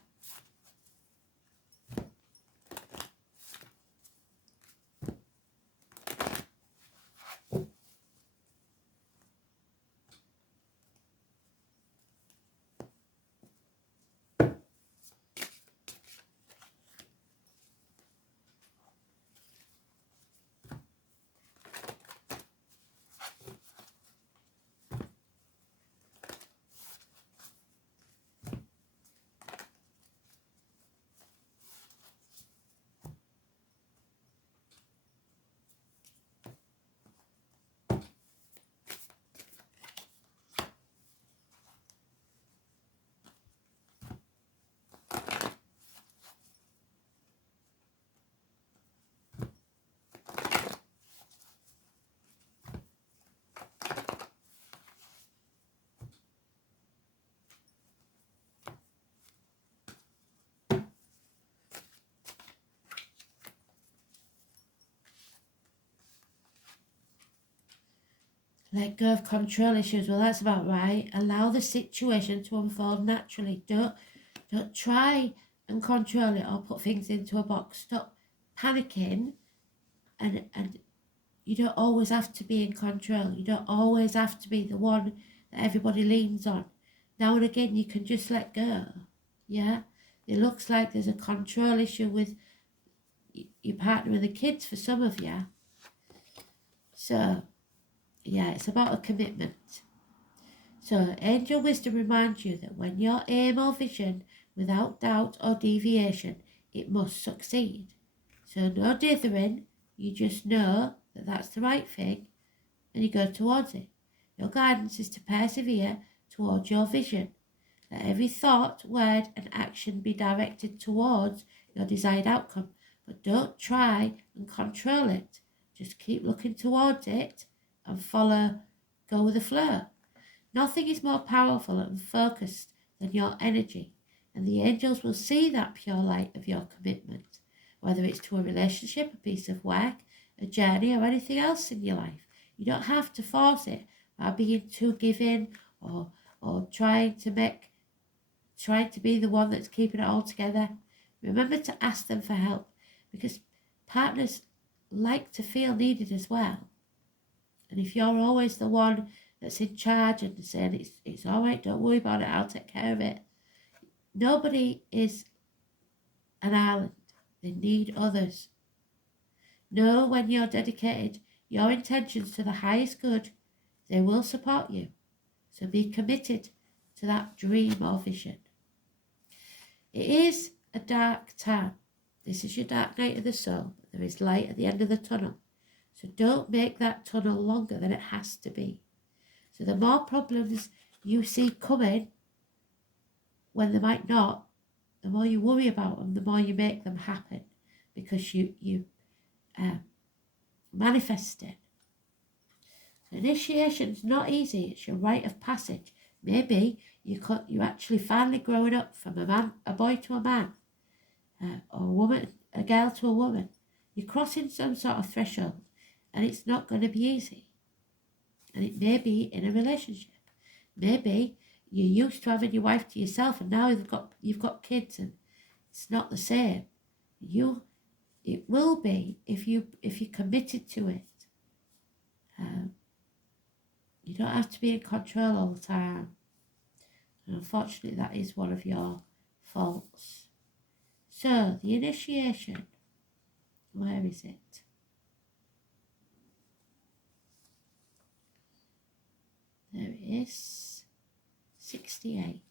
Let go of control issues. Well, that's about right. Allow the situation to unfold naturally. Don't try and control it or put things into a box. Stop panicking, and you don't always have to be in control. You don't always have to be the one that everybody leans on. Now and again, you can just let go. Yeah? It looks like there's a control issue with your partner and the kids for some of you. So, yeah, it's about a commitment. So, angel wisdom reminds you that when your aim or vision, without doubt or deviation, it must succeed. So, no dithering, you just know that that's the right thing and you go towards it. Your guidance is to persevere towards your vision. Let every thought, word and action be directed towards your desired outcome, but don't try and control it. Just keep looking towards it and go with the flow. Nothing is more powerful and focused than your energy, and the angels will see that pure light of your commitment, whether it's to a relationship, a piece of work, a journey, or anything else in your life. You don't have to force it by being too giving or trying to be the one that's keeping it all together. Remember to ask them for help, because partners like to feel needed as well. And if you're always the one that's in charge and saying it's all right, don't worry about it, I'll take care of it, Nobody is an island. They need others. Know when you're dedicated your intentions to the highest good, they will support you. So be committed to that dream or vision. It is a dark time. This is your dark night of the soul. There is light at the end of the tunnel. So don't make that tunnel longer than it has to be. So the more problems you see coming when they might not, the more you worry about them, the more you make them happen, because you manifest it. So initiation's not easy. It's your rite of passage. Maybe you're actually finally growing up from a boy to a man, or a girl to a woman. You're crossing some sort of threshold, and it's not going to be easy. And it may be in a relationship. Maybe you're used to having your wife to yourself, and now you've got kids, and it's not the same. It will be if you're committed to it. You don't have to be in control all the time. And unfortunately, that is one of your faults. So, the initiation, where is it? There it is, 68.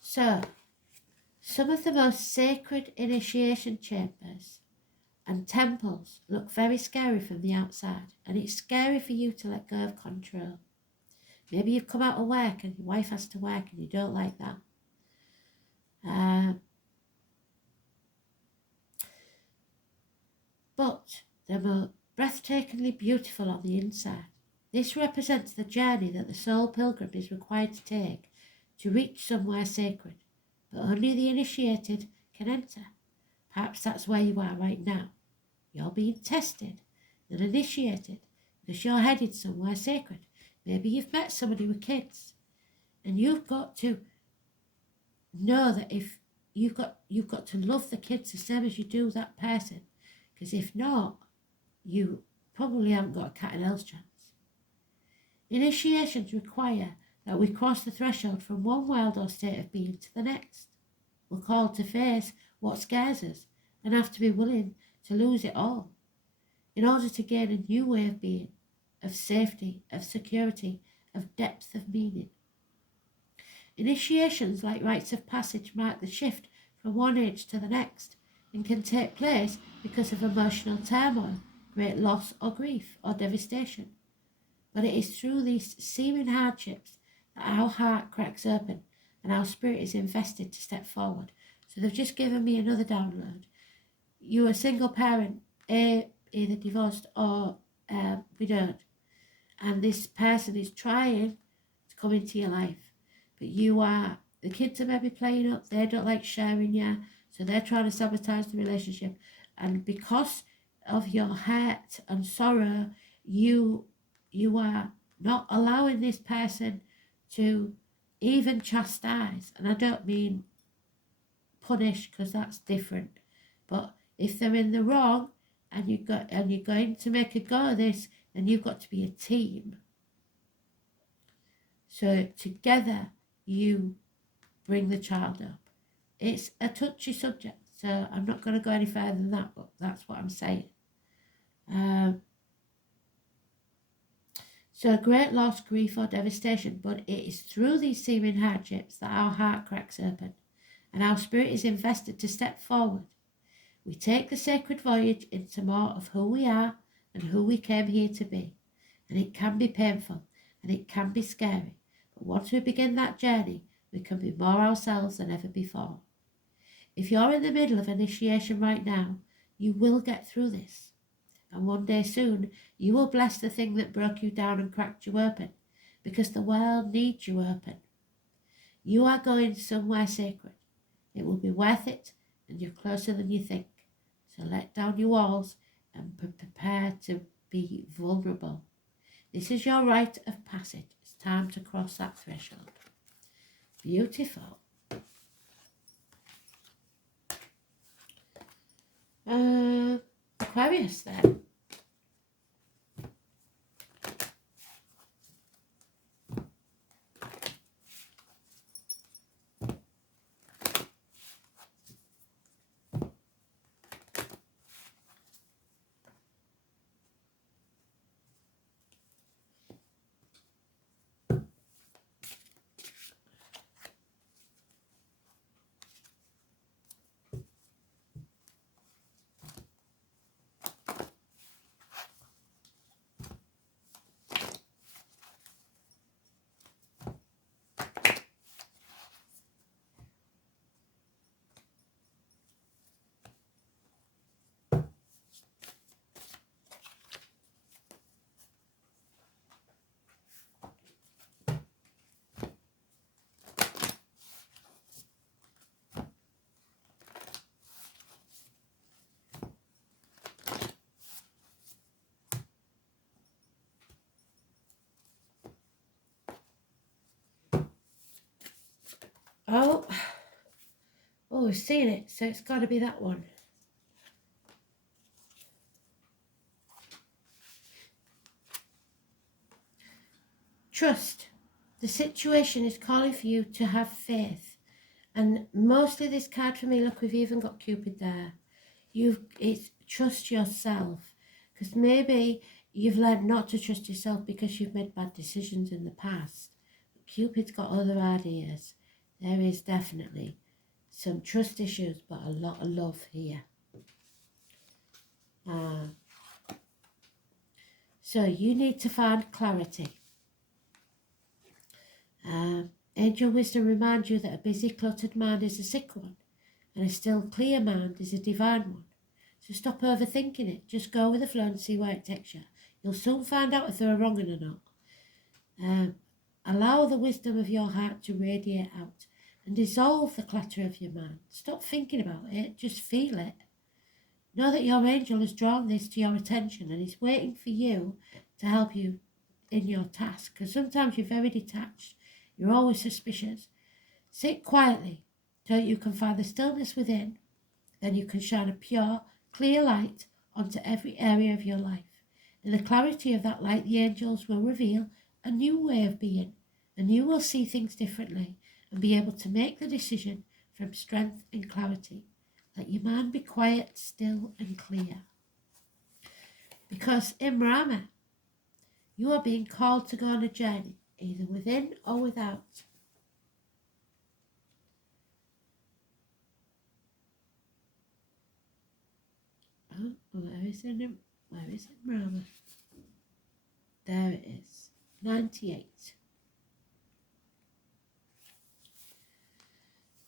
So, some of the most sacred initiation chambers and temples look very scary from the outside, and it's scary for you to let go of control. Maybe you've come out of work and your wife has to work and you don't like that. But they're more breathtakingly beautiful on the inside. This represents the journey that the soul pilgrim is required to take to reach somewhere sacred, but only the initiated can enter. Perhaps that's where you are right now. You're being tested and initiated because you're headed somewhere sacred. Maybe you've met somebody with kids, and you've got to know that if you've got to love the kids the same as you do that person, because if not, you probably haven't got a cat and else chance. Initiations require that we cross the threshold from one world or state of being to the next. We're called to face what scares us and have to be willing to lose it all in order to gain a new way of being, of safety, of security, of depth of meaning. Initiations, like rites of passage, mark the shift from one age to the next and can take place because of emotional turmoil, great loss or grief or devastation. But it is through these seeming hardships that our heart cracks open and our spirit is invested to step forward. So they've just given me another download. You're a single parent, either divorced or widowed, and this person is trying to come into your life, but the kids are maybe playing up, they don't like sharing you, so they're trying to sabotage the relationship, and because of your hurt and sorrow, you are not allowing this person to even chastise, and I don't mean punish, because that's different, but if they're in the wrong and you're going to make a go of this, then you've got to be a team. So together you bring the child up. It's a touchy subject, so I'm not going to go any further than that, but that's what I'm saying. So great loss, grief or devastation, but it is through these seeming hardships that our heart cracks open and our spirit is invested to step forward. We take the sacred voyage into more of who we are and who we came here to be. And it can be painful and it can be scary. But once we begin that journey, we can be more ourselves than ever before. If you're in the middle of initiation right now, you will get through this. And one day soon, you will bless the thing that broke you down and cracked you open, because the world needs you open. You are going somewhere sacred. It will be worth it, and you're closer than you think. So let down your walls and prepare to be vulnerable. This is your rite of passage. It's time to cross that threshold. Beautiful. Aquarius then. Oh, oh, we've seen it, so it's got to be that one. Trust. The situation is calling for you to have faith. And mostly this card for me, look, we've even got Cupid there. It's trust yourself. Because maybe you've learned not to trust yourself because you've made bad decisions in the past. But Cupid's got other ideas. There is definitely some trust issues, but a lot of love here. So you need to find clarity. Angel wisdom reminds you that a busy, cluttered mind is a sick one, and a still, clear mind is a divine one. So stop overthinking it. Just go with the flow and see where it takes you. You'll soon find out if they're wrong or not. Allow the wisdom of your heart to radiate out and dissolve the clutter of your mind. Stop thinking about it. Just feel it. Know that your angel has drawn this to your attention and is waiting for you to help you in your task. Because sometimes you're very detached. You're always suspicious. Sit quietly till you can find the stillness within. Then you can shine a pure, clear light onto every area of your life. In the clarity of that light, the angels will reveal a new way of being, and you will see things differently and be able to make the decision from strength and clarity. Let your mind be quiet, still, and clear. Because in Brahma, you are being called to go on a journey, either within or without. Oh, where is it? Where is it, Brahma? There it is. 98.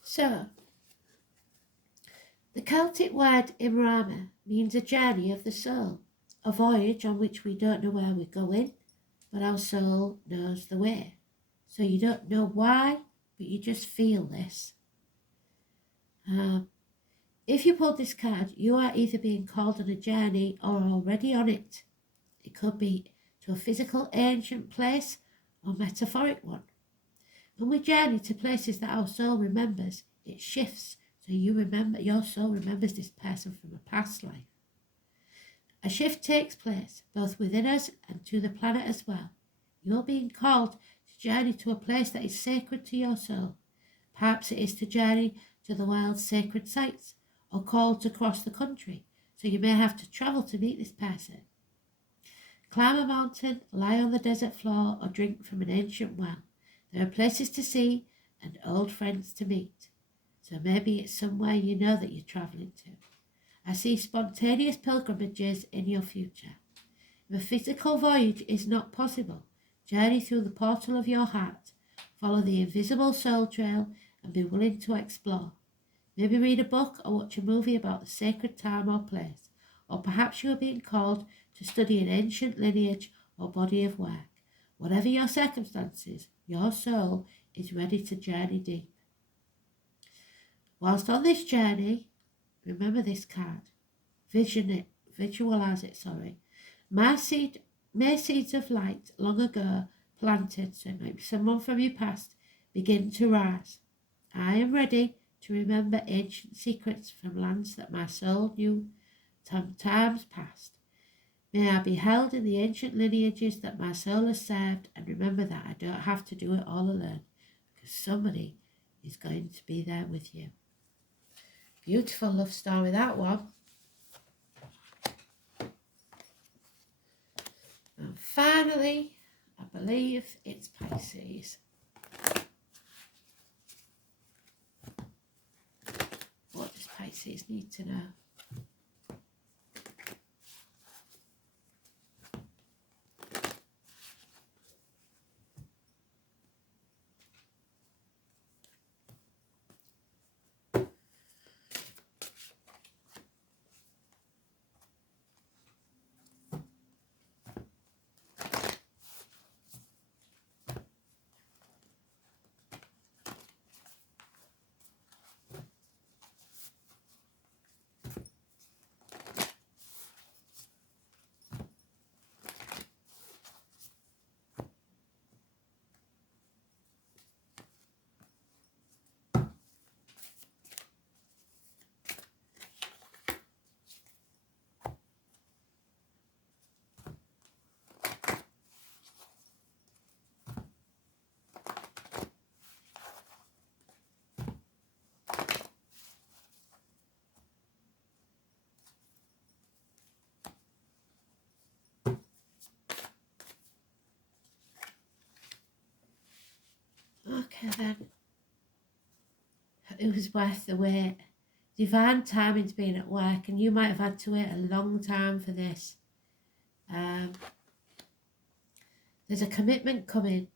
So, the Celtic word Imrama means a journey of the soul, a voyage on which we don't know where we're going, but our soul knows the way. So you don't know why, but you just feel this. If you pull this card, you are either being called on a journey or already on it. It could be to a physical ancient place or metaphoric one. When we journey to places that our soul remembers, it shifts. So your soul remembers this person from a past life. A shift takes place both within us and to the planet as well. You're being called to journey to a place that is sacred to your soul. Perhaps it is to journey to the world's sacred sites or called to cross the country, so you may have to travel to meet this person. Climb a mountain, lie on the desert floor, or drink from an ancient well. There are places to see and old friends to meet. So maybe it's somewhere you know that you're travelling to. I see spontaneous pilgrimages in your future. If a physical voyage is not possible, journey through the portal of your heart, follow the invisible soul trail, and be willing to explore. Maybe read a book or watch a movie about the sacred time or place, or perhaps you are being called to study an ancient lineage or body of work. Whatever your circumstances, your soul is ready to journey deep. Whilst on this journey, remember this card. Visualize it. May seeds of light long ago planted, so maybe someone from your past, begin to rise. I am ready to remember ancient secrets from lands that my soul knew from times past. May I be held in the ancient lineages that my soul has served, and remember that I don't have to do it all alone, because somebody is going to be there with you. Beautiful love story, that one. And finally, I believe it's Pisces. What does Pisces need to know? Okay then. It was worth the wait. Divine timing's been at work, and you might have had to wait a long time for this. There's a commitment coming.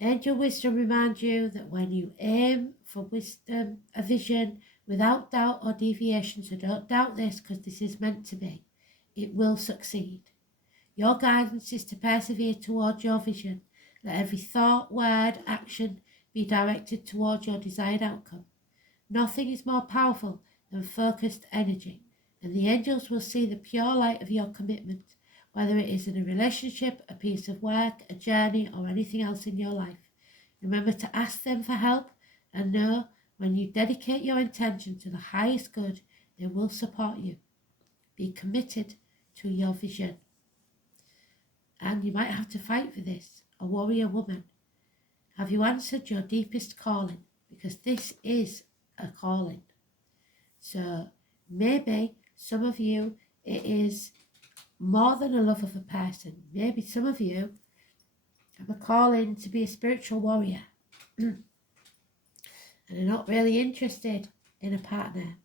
Angel wisdom reminds you that when you aim for wisdom, a vision, without doubt or deviation, so don't doubt this because this is meant to be, it will succeed. Your guidance is to persevere towards your vision. Let every thought, word, action be directed towards your desired outcome. Nothing is more powerful than focused energy, and the angels will see the pure light of your commitment, whether it is in a relationship, a piece of work, a journey, or anything else in your life. Remember to ask them for help, and know when you dedicate your intention to the highest good, they will support you. Be committed to your vision. And you might have to fight for this, a warrior woman. Have you answered your deepest calling? Because this is a calling. So maybe some of you, it is more than a love of a person. Maybe some of you have a calling to be a spiritual warrior and are not really interested in a partner.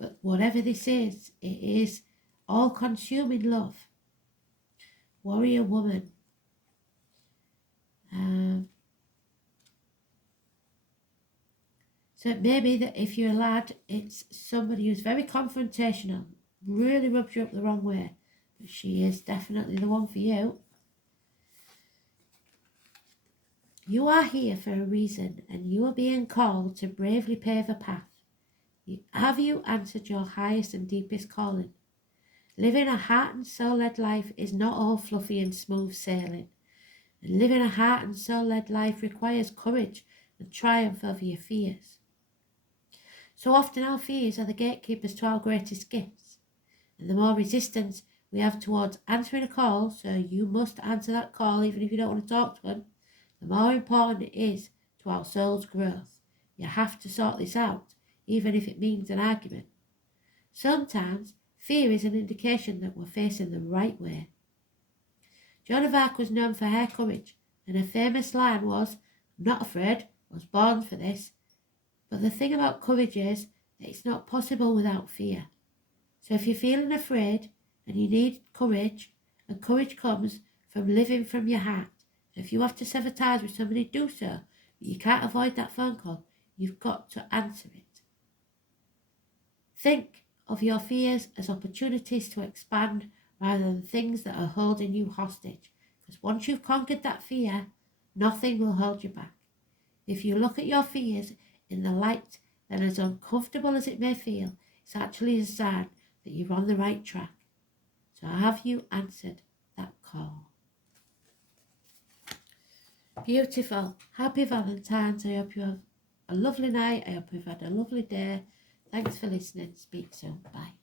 But whatever this is, it is all-consuming love. Warrior woman. So it may be that if you're a lad, it's somebody who's very confrontational, really rubs you up the wrong way. But she is definitely the one for you. You are here for a reason, and you are being called to bravely pave a path. Have you answered your highest and deepest calling? Living a heart and soul-led life is not all fluffy and smooth sailing. And living a heart and soul-led life requires courage and triumph over your fears. So often our fears are the gatekeepers to our greatest gifts. And the more resistance we have towards answering a call, so you must answer that call even if you don't want to talk to them, the more important it is to our soul's growth. You have to sort this out, even if it means an argument. Sometimes fear is an indication that we're facing the right way. Joan of Arc was known for her courage, and her famous line was, "I'm not afraid, I was born for this." But the thing about courage is that it's not possible without fear. So if you're feeling afraid and you need courage, and courage comes from living from your heart. So if you have to sever ties with somebody, do so. But you can't avoid that phone call. You've got to answer it. Think of your fears as opportunities to expand rather than things that are holding you hostage. Because once you've conquered that fear, nothing will hold you back. If you look at your fears in the light, then as uncomfortable as it may feel, it's actually a sign that you're on the right track. So have you answered that call? Beautiful. Happy Valentine's. I hope you have a lovely night. I hope you've had a lovely day. Thanks for listening. Speak soon. Bye.